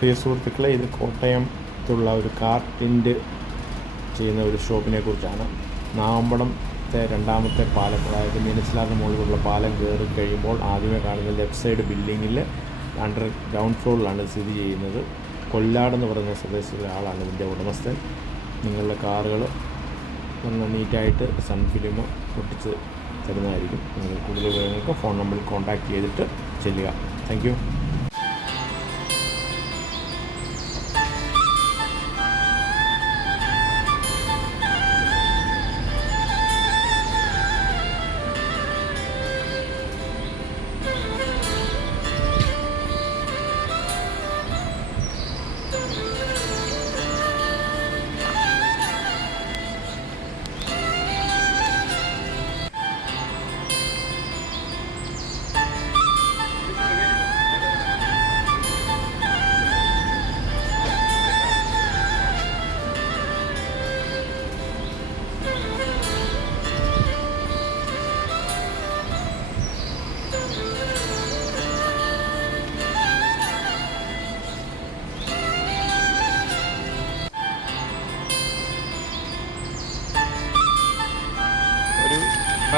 പ്രിയ സുഹൃത്തുക്കളെ, ഇത് കോട്ടയത്തുള്ള ഒരു കാർ ടിൻറ്റ് ചെയ്യുന്ന ഒരു ഷോപ്പിനെ കുറിച്ചാണ്. നാമ്പടത്തെ രണ്ടാമത്തെ പാലം, അതായത് മീനച്ചിലാറിന് മുകളിലുള്ള പാലം കയറി കഴിയുമ്പോൾ ആദ്യമേ കാണുന്ന ലെഫ്റ്റ് സൈഡ് ബിൽഡിങ്ങിൽ ഗ്രൗണ്ട് ഫ്ലോറിലാണ് സ്ഥിതി ചെയ്യുന്നത്. കൊല്ലാടെന്ന് പറയുന്ന സ്വദേശിയിലെ ആളാണ് ഇതിൻ്റെ ഉടമസ്ഥൻ. നിങ്ങളുടെ കാറുകൾ നീറ്റായിട്ട് സൺ ഫിലിം ഒട്ടിച്ച് തരുന്നതായിരിക്കും. നിങ്ങൾ കൂടുതൽ വിവരങ്ങൾക്ക് ഫോൺ നമ്പറിൽ കോൺടാക്റ്റ് ചെയ്തിട്ട് ചെല്ലുക. Thank you.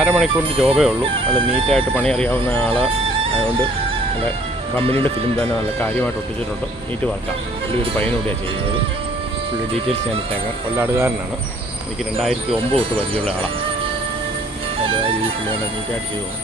അരമണിക്കൂറിൻ്റെ ജോബേ ഉള്ളൂ. നല്ല നീറ്റായിട്ട് പണി അറിയാവുന്ന ആൾ ആയതുകൊണ്ട് നല്ല കമ്പനിയുടെ ഫിലിം തന്നെ നല്ല കാര്യമായിട്ട് ഒട്ടിച്ചിട്ടുണ്ട്. നീറ്റ് വർക്കാണ്. പുള്ളി ഒരു പയ്യനോടെയാണ് ചെയ്യുന്നത്. പുള്ളി ഡീറ്റെയിൽസ് ഞാൻ ഇട്ടേക്കാം. കൊല്ലാടുകാരനാണ്. എനിക്ക് 2009 തൊട്ട് പരിചയമുള്ള ആളാണ്. അതിൻ്റെതായ രീതിയിൽ പുള്ളി നല്ല നീറ്റായിട്ട് ചെയ്യുന്നു.